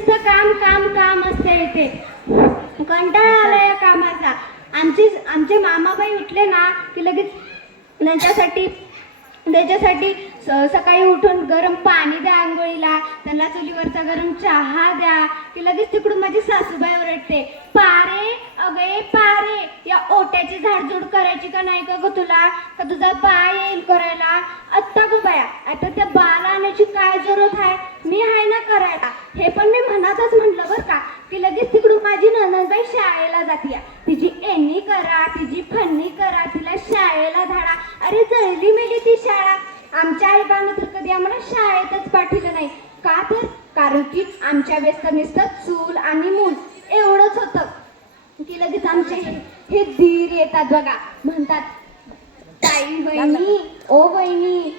नुसतं काम काम काम असते इथे. कंटाळा आला या कामाचा. आमचे मामाबाई उठले ना की लगेच त्याच्यासाठी सकाळी उठून गरम पाणी द्या आंघोळीला, त्यांना चुलीवरचा गरम चहा द्या की लगेच तिकडून माझी सासूबाई ओरडते, पारे अगे पारे, या ओट्याची झाडझूड करायची का नाही का ग तुला, का तुझा बाळ येईल करायला. आत्ता ग बाया, आता त्या बाळाला आणायची काय जरूरत आहे, मी आहे ना करायला. हे पण मी मनातच म्हटलं बरं का, की लगेच तिकडून माझी नणंदबाई शाळेला जाते. तिची एनी करा, तिची फन्नी करा, तिला शाळेला धाडा. अरे जळली मेली ती शाळा. आमच्या आईबानं तर कधी आम्हाला शाळेतच पाठवलं नाही. का तर कारण की आमच्या वेळेस तर नुसतं चूल आणि मूल एवढंच होतं. की लगेच आमचे हे धीर येतात बघा, म्हणतात, ताई वहिनी, ओ वहिनी,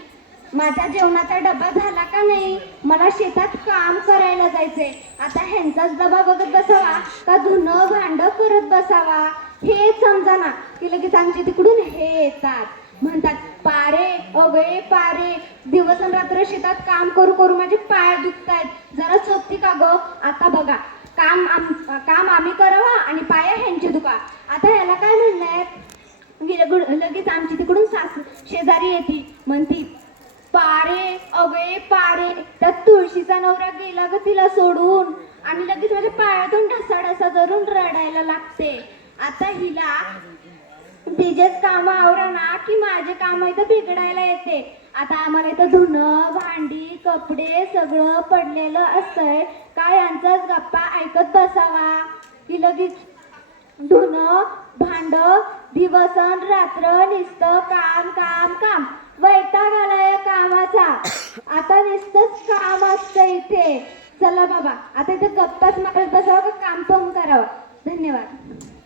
माझ्या जेवणाचा डबा झाला का नाही, मला शेतात काम करायला जायचंय. आता ह्यांचाच डबा बघत बसावा का धुणं भांड करत बसावा हे समजाना. की लगेच आमच्या तिकडून हे येतात, म्हणतात, पारे अगे पारे, दिवस आणि रात्र शेतात काम करू करू माझे पाय दुखतायत, जरा सोबती का ग. आता बघा, काम आम्ही करावं आणि पाया ह्यांचे दुखा. आता ह्याला काय म्हणणार. लगेच आमची तिकडून सासू शेजारी येते, म्हणती, पारे अगे पारे, त्या तुळशीचा नवरा गेला ग तिला सोडून. आणि लगेच माझ्या पायातून ढसा धरून रडायला लागते. आता हिला तिचेच काम आवरणा की माझे काम इथं बिघडायला येते. आता आम्हाला इथं धुणं भांडी कपडे सगळं पडलेलं असतंय, काय यांचाच गप्पा ऐकत बसावा. की लगेच धुणं भांड दिवस अन रात्र नुसतं काम काम काम, वैताग आलाय कामाचा. आता नुसतंच काम असतं इथे. चला बाबा, आता इथे गप्पाच मारत बसावं का काम पण करावं. धन्यवाद.